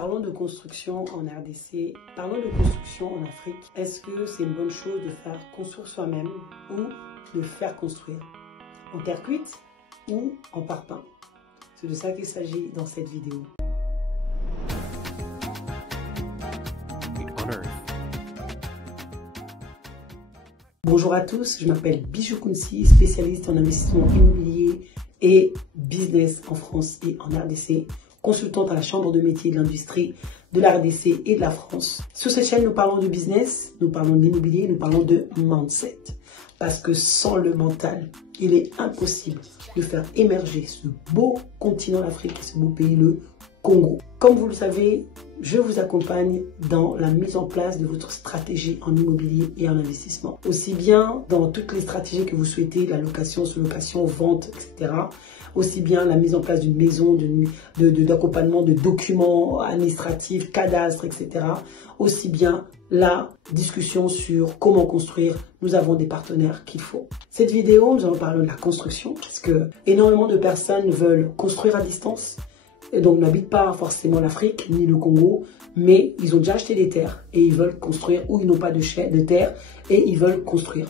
Parlons de construction en RDC, parlons de construction en Afrique. Est-ce que c'est une bonne chose de faire construire soi-même ou de faire construire en terre cuite ou en parpaing? C'est de ça qu'il s'agit dans cette vidéo. Bonjour à tous, je m'appelle Bijou Kounsi, spécialiste en investissement immobilier et business en France et en RDC, consultante à la Chambre de métier de l'industrie de la RDC et de la France. Sur cette chaîne, nous parlons de business, nous parlons de l'immobilier, nous parlons de mindset. Parce que sans le mental, il est impossible de faire émerger ce beau continent d'Afrique et ce beau pays, le Congo. Comme vous le savez, je vous accompagne dans la mise en place de votre stratégie en immobilier et en investissement. Aussi bien dans toutes les stratégies que vous souhaitez, la location, sous-location, vente, etc. Aussi bien la mise en place d'une maison, d'accompagnement de documents administratifs, cadastres, etc. Aussi bien la discussion sur comment construire. Nous avons des partenaires qu'il faut. Cette vidéo, nous allons parler de la construction parce que énormément de personnes veulent construire à distance. Et donc n'habitent pas forcément l'Afrique ni le Congo, mais ils ont déjà acheté des terres et ils veulent construire, ou ils n'ont pas de terre et ils veulent construire.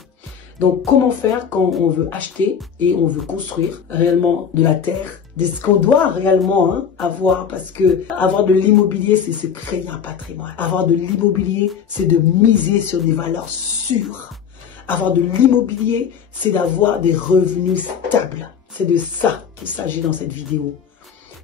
Donc comment faire quand on veut acheter et on veut construire réellement de la terre, de ce qu'on doit réellement avoir, parce que avoir de l'immobilier, c'est créer un patrimoine. Avoir de l'immobilier, c'est de miser sur des valeurs sûres. Avoir de l'immobilier, c'est d'avoir des revenus stables. C'est de ça qu'il s'agit dans cette vidéo.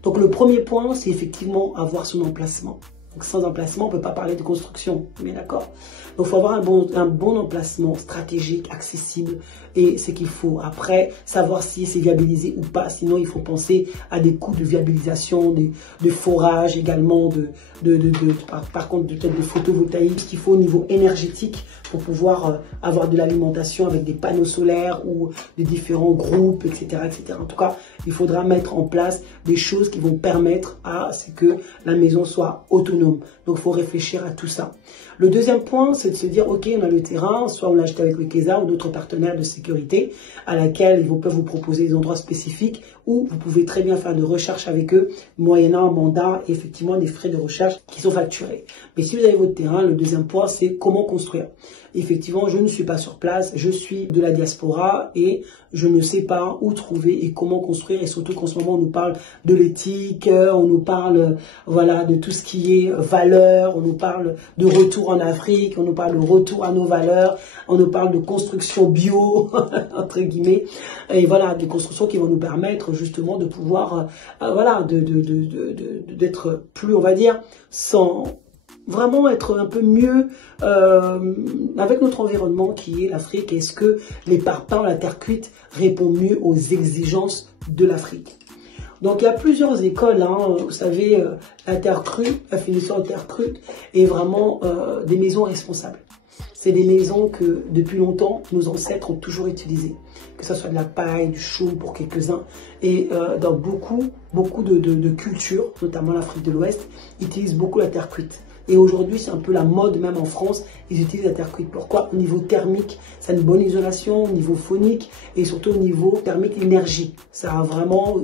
Donc le premier point, c'est effectivement avoir son emplacement. Donc sans emplacement, on ne peut pas parler de construction, mais d'accord. Donc il faut avoir un bon emplacement stratégique, accessible, et c'est qu'il faut après savoir si c'est viabilisé ou pas. Sinon, il faut penser à des coûts de viabilisation, de forage également, par contre peut-être de photovoltaïque, ce qu'il faut au niveau énergétique pour pouvoir avoir de l'alimentation avec des panneaux solaires ou des différents groupes, etc., etc. En tout cas, il faudra mettre en place des choses qui vont permettre à ce que la maison soit autonome. Donc, il faut réfléchir à tout ça. Le deuxième point, c'est de se dire, OK, on a le terrain, soit on l'achète avec le KEZA ou d'autres partenaires de sécurité à laquelle ils peuvent vous proposer des endroits spécifiques où vous pouvez très bien faire de recherche avec eux, moyennant un mandat et effectivement des frais de recherche qui sont facturés. Mais si vous avez votre terrain, le deuxième point, c'est comment construire. Effectivement, je ne suis pas sur place, je suis de la diaspora et je ne sais pas où trouver et comment construire. Et surtout qu'en ce moment, on nous parle de l'éthique, on nous parle voilà, de tout ce qui est valeur, on nous parle de retour en Afrique, on nous parle de retour à nos valeurs, on nous parle de construction bio, entre guillemets, et voilà, des constructions qui vont nous permettre justement de pouvoir, voilà, d'être plus, on va dire, sans... vraiment être un peu mieux avec notre environnement qui est l'Afrique. Est-ce que les parpaings, la terre cuite répond mieux aux exigences de l'Afrique? Donc il y a plusieurs écoles, vous savez, la terre crue, la finition en terre crue, et vraiment des maisons responsables. C'est des maisons que depuis longtemps nos ancêtres ont toujours utilisées, que ce soit de la paille, du chaume pour quelques-uns, et dans beaucoup de cultures, notamment l'Afrique de l'Ouest, utilisent beaucoup la terre cuite. Et aujourd'hui, c'est un peu la mode, même en France, ils utilisent la terre cuite. Pourquoi? Au niveau thermique, ça a une bonne isolation, au niveau phonique, et surtout au niveau thermique, l'énergie. Ça a vraiment,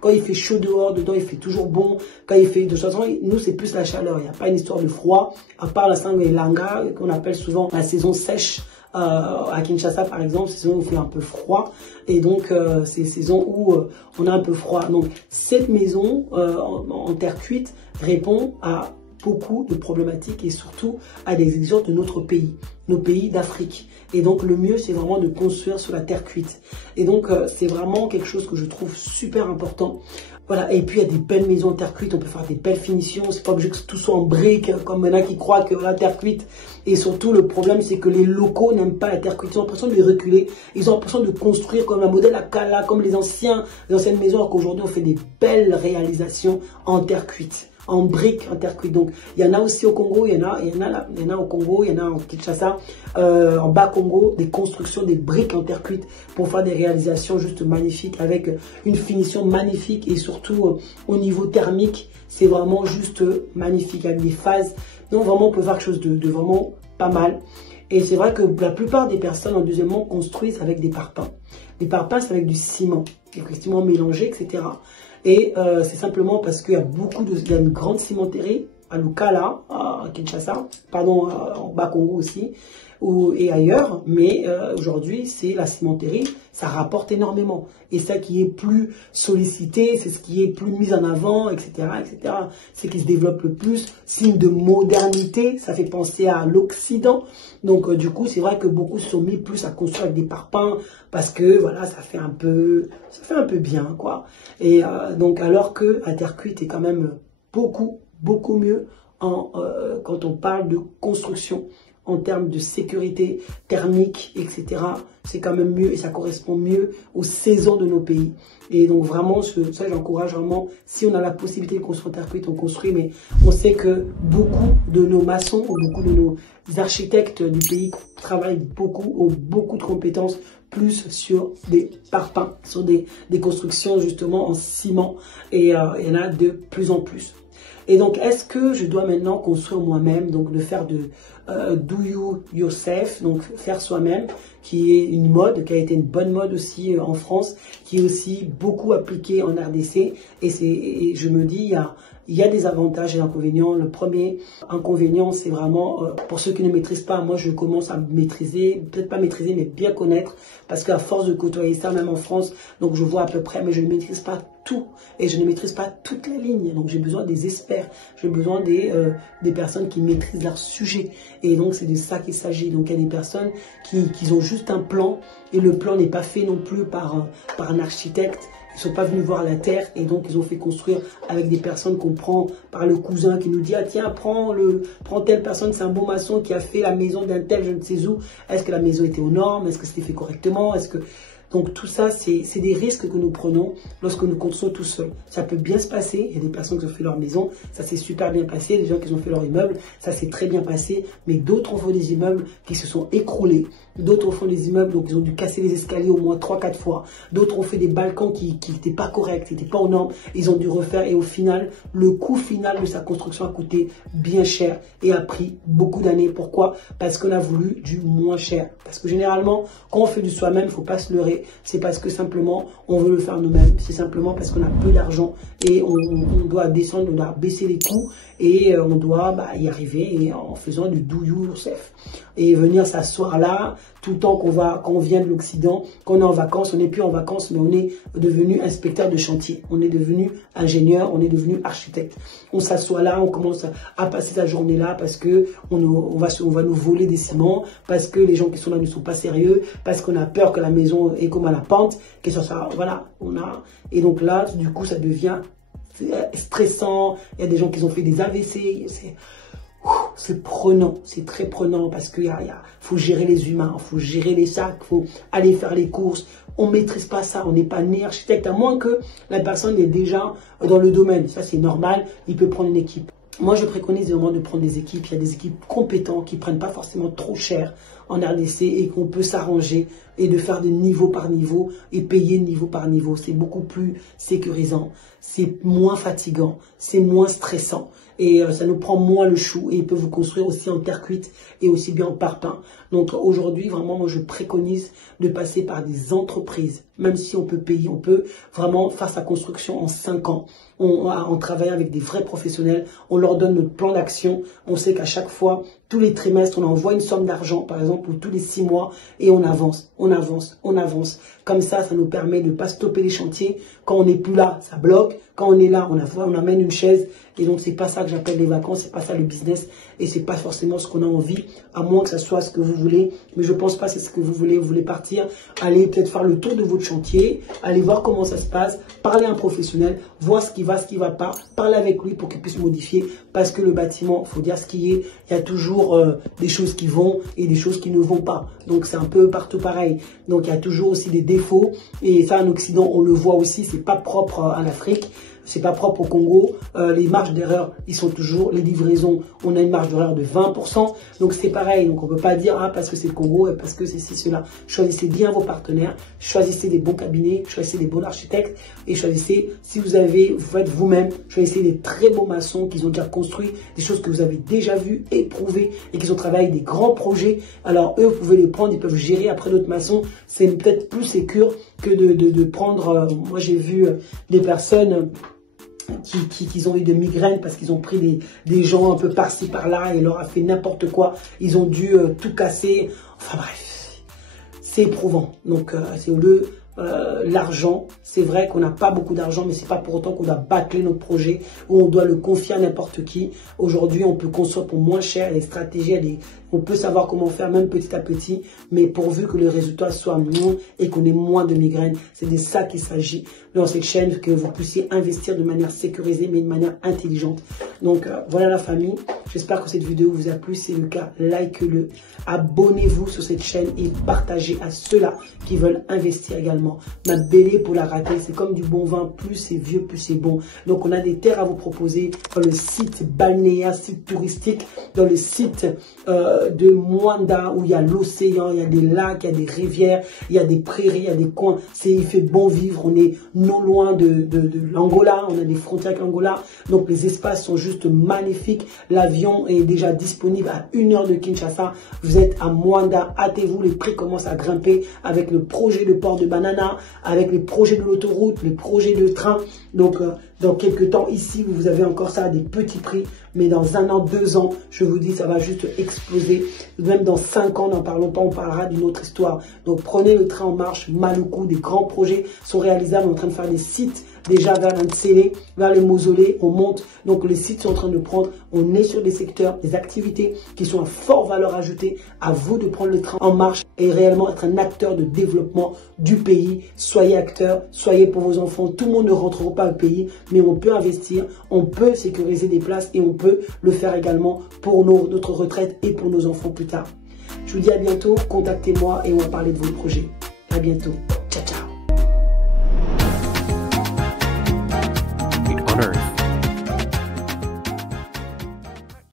quand il fait chaud dehors, dedans, il fait toujours bon. Quand il fait, de toute façon, nous, c'est plus la chaleur. Il n'y a pas une histoire de froid, à part la Sangue-Langa, qu'on appelle souvent la saison sèche. À Kinshasa, par exemple, saison où il fait un peu froid. Et donc, c'est saison où on a un peu froid. Donc, cette maison en terre cuite répond à beaucoup de problématiques et surtout à des exigences de notre pays, nos pays d'Afrique. Et donc le mieux, c'est vraiment de construire sur la terre cuite. Et donc c'est vraiment quelque chose que je trouve super important. Voilà, et puis il y a des belles maisons en terre cuite, on peut faire des belles finitions, c'est pas obligé que tout soit en briques, comme il y en a qui croient que la terre cuite. Et surtout, le problème, c'est que les locaux n'aiment pas la terre cuite, ils ont l'impression de les reculer, ils ont l'impression de construire comme un modèle à Kala, comme les anciennes maisons, alors qu'aujourd'hui, on fait des belles réalisations en terre cuite, en briques en terre cuite. Donc il y en a aussi au Congo, il y en a au Congo, il y en a en Kinshasa, en bas Congo, des constructions, des briques en terre cuite pour faire des réalisations juste magnifiques avec une finition magnifique et surtout au niveau thermique, c'est vraiment juste magnifique avec des phases. Donc vraiment on peut faire quelque chose de vraiment pas mal. Et c'est vrai que la plupart des personnes en deuxièmement construisent avec des parpaings. Les parpaings, c'est avec du ciment, effectivement mélangé, etc. Et c'est simplement parce qu'il y a il y a une grande cimenterie à Lukala, à Kinshasa, pardon, en Bas-Congo aussi, et ailleurs, mais aujourd'hui, c'est la cimenterie, ça rapporte énormément. Et ça qui est plus sollicité, c'est ce qui est plus mis en avant, etc., etc. C'est qui se développe le plus, signe de modernité, ça fait penser à l'Occident. Donc du coup, c'est vrai que beaucoup se sont mis plus à construire avec des parpaings, parce que voilà, ça fait un peu bien, quoi. Et donc alors que à terre cuite est quand même beaucoup mieux quand on parle de construction, en termes de sécurité thermique, etc. C'est quand même mieux et ça correspond mieux aux saisons de nos pays. Et donc vraiment, ça j'encourage vraiment, si on a la possibilité de construire en terre cuite, on construit, mais on sait que beaucoup de nos maçons ou beaucoup de nos architectes du pays travaillent ont beaucoup de compétences plus sur des parpaings, sur des constructions justement en ciment, et il y en a de plus en plus. Et donc, est-ce que je dois maintenant construire moi-même, donc de faire de do you yourself, donc faire soi-même, qui est une mode, qui a été une bonne mode aussi en France, qui est aussi beaucoup appliquée en RDC. Et je me dis, il y a des avantages et des inconvénients. Le premier inconvénient, c'est vraiment, pour ceux qui ne maîtrisent pas, moi je commence à maîtriser, peut-être pas maîtriser, mais bien connaître, parce qu'à force de côtoyer ça, même en France, donc je vois à peu près, mais je ne maîtrise pas tout, et je ne maîtrise pas toute la ligne. Donc j'ai besoin des experts, j'ai besoin des personnes qui maîtrisent leur sujet. Et donc c'est de ça qu'il s'agit. Donc il y a des personnes qui ont juste un plan, et le plan n'est pas fait non plus par un architecte. Ils ne sont pas venus voir la terre, et donc ils ont fait construire avec des personnes qu'on prend par le cousin qui nous dit « Ah tiens, prends telle personne, c'est un bon maçon qui a fait la maison d'un tel, je ne sais où. Est-ce que la maison était aux normes? Est-ce que c'était fait correctement? Est-ce que… » Donc tout ça, c'est des risques que nous prenons lorsque nous construisons tout seul. Ça peut bien se passer, il y a des personnes qui ont fait leur maison, ça s'est super bien passé, des gens qui ont fait leur immeuble, ça s'est très bien passé, mais d'autres ont fait des immeubles qui se sont écroulés, d'autres ont fait des immeubles, donc ils ont dû casser les escaliers au moins 3-4 fois, d'autres ont fait des balcons qui n'étaient pas corrects, qui n'étaient pas aux normes, ils ont dû refaire, et au final, le coût final de sa construction a coûté bien cher et a pris beaucoup d'années. Pourquoi? Parce qu'on a voulu du moins cher. Parce que généralement, quand on fait du soi-même, il ne faut pas se leurrer. C'est parce que simplement on veut le faire nous-mêmes, c'est simplement parce qu'on a peu d'argent et on doit descendre, on doit baisser les coûts, et on doit y arriver, et en faisant du do you yourself, et venir s'asseoir là tout le temps quand on vient de l'Occident, quand on est en vacances. On n'est plus en vacances, mais on est devenu inspecteur de chantier, on est devenu ingénieur, on est devenu architecte. On s'assoit là, on commence à passer sa journée là parce que on va nous voler des ciments, parce que les gens qui sont là ne sont pas sérieux, parce qu'on a peur que la maison est comme à la pente, que ça, voilà, et donc là, du coup, ça devient stressant. Il y a des gens qui ont fait des AVC, c'est prenant, c'est très prenant, parce qu'il faut gérer les humains, il faut gérer les sacs, il faut aller faire les courses. On ne maîtrise pas ça, on n'est pas né architecte, à moins que la personne est déjà dans le domaine. Ça, c'est normal, il peut prendre une équipe. Moi, je préconise vraiment de prendre des équipes. Il y a des équipes compétentes qui ne prennent pas forcément trop cher en RDC, et qu'on peut s'arranger et de faire de niveau par niveau et payer niveau par niveau. C'est beaucoup plus sécurisant, c'est moins fatigant, c'est moins stressant, et ça nous prend moins le chou, et ils peuvent vous construire aussi en terre cuite et aussi bien en parpaing. Donc aujourd'hui, vraiment, moi je préconise de passer par des entreprises, même si on peut payer, on peut vraiment faire sa construction en 5 ans. En travaillant avec des vrais professionnels, on leur donne notre plan d'action. On sait qu'à chaque fois, tous les trimestres, on envoie une somme d'argent, par exemple, ou tous les 6 mois, et on avance, on avance, on avance. Comme ça nous permet de ne pas stopper les chantiers. Quand on n'est plus là, ça bloque. Quand on est là, on amène une chaise. Et donc, c'est pas ça que j'appelle les vacances, c'est pas ça le business. Et c'est pas forcément ce qu'on a envie, à moins que ça soit ce que vous voulez. Mais je pense pas que c'est ce que vous voulez. Vous voulez partir, aller peut-être faire le tour de votre chantier, aller voir comment ça se passe, parler à un professionnel, voir ce qui va pas, parler avec lui pour qu'il puisse modifier. Parce que le bâtiment, faut dire ce qui est, il y a toujours des choses qui vont et des choses qui ne vont pas. Donc, c'est un peu partout pareil. Donc, il y a toujours aussi des défauts. Et ça, en Occident, on le voit aussi, c'est pas propre en Afrique. C'est pas propre au Congo. Les marges d'erreur, ils sont toujours, les livraisons, on a une marge d'erreur de 20%. Donc c'est pareil. Donc on peut pas dire parce que c'est le Congo et parce que c'est cela. Choisissez bien vos partenaires, choisissez des bons cabinets, choisissez des bons architectes, et choisissez, si vous faites vous-même, choisissez des très beaux maçons qui ont déjà construit des choses que vous avez déjà vues, éprouvées, et qui ont travaillé des grands projets. Alors eux, vous pouvez les prendre, ils peuvent gérer après d'autres maçons. C'est peut-être plus sécure que de prendre... moi, j'ai vu des personnes qui ont eu des migraines parce qu'ils ont pris des gens un peu par-ci, par-là et leur a fait n'importe quoi. Ils ont dû tout casser. Enfin bref, c'est éprouvant. Donc, c'est au lieu... l'argent, c'est vrai qu'on n'a pas beaucoup d'argent, mais c'est pas pour autant qu'on doit bâcler notre projet ou on doit le confier à n'importe qui. Aujourd'hui, on peut construire pour moins cher, les stratégies, on peut savoir comment faire même petit à petit, mais pourvu que le résultat soit moins et qu'on ait moins de migraines. C'est de ça qu'il s'agit dans cette chaîne, que vous puissiez investir de manière sécurisée, mais de manière intelligente. Donc voilà la famille, j'espère que cette vidéo vous a plu. Si c'est le cas, likez-le, abonnez-vous sur cette chaîne et partagez à ceux-là qui veulent investir également. Ma belle pour la rater, c'est comme du bon vin, plus c'est vieux, plus c'est bon. Donc on a des terres à vous proposer dans le site balnéaire, site touristique, dans le site de Mwanda où il y a l'océan, il y a des lacs, il y a des rivières, il y a des prairies, il y a des coins. Il fait bon vivre, on est non loin de l'Angola, on a des frontières avec l'Angola, donc les espaces sont juste magnifiques. L'avion est déjà disponible à 1 heure de Kinshasa. Vous êtes à Mwanda, hâtez-vous, les prix commencent à grimper avec le projet de port de Banana, avec les projets de l'autoroute, les projets de train. Donc dans quelques temps ici, vous avez encore ça à des petits prix, mais dans 1 an, 2 ans, je vous dis, ça va juste exploser. Même dans 5 ans, n'en parlons pas, on parlera d'une autre histoire. Donc prenez le train en marche, Maluku, des grands projets sont réalisables. On est en train de faire des sites déjà vers l'Antsélé, vers les mausolées, on monte. Donc les sites sont en train de prendre, on est sur des secteurs, des activités qui sont à forte valeur ajoutée. À vous de prendre le train en marche et réellement être un acteur de développement du pays. Soyez acteur, soyez pour vos enfants. Tout le monde ne rentrera pas au pays, mais on peut investir, on peut sécuriser des places et on peut le faire également pour notre retraite et pour nos enfants plus tard. Je vous dis à bientôt, contactez-moi et on va parler de vos projets. À bientôt. Ciao, ciao.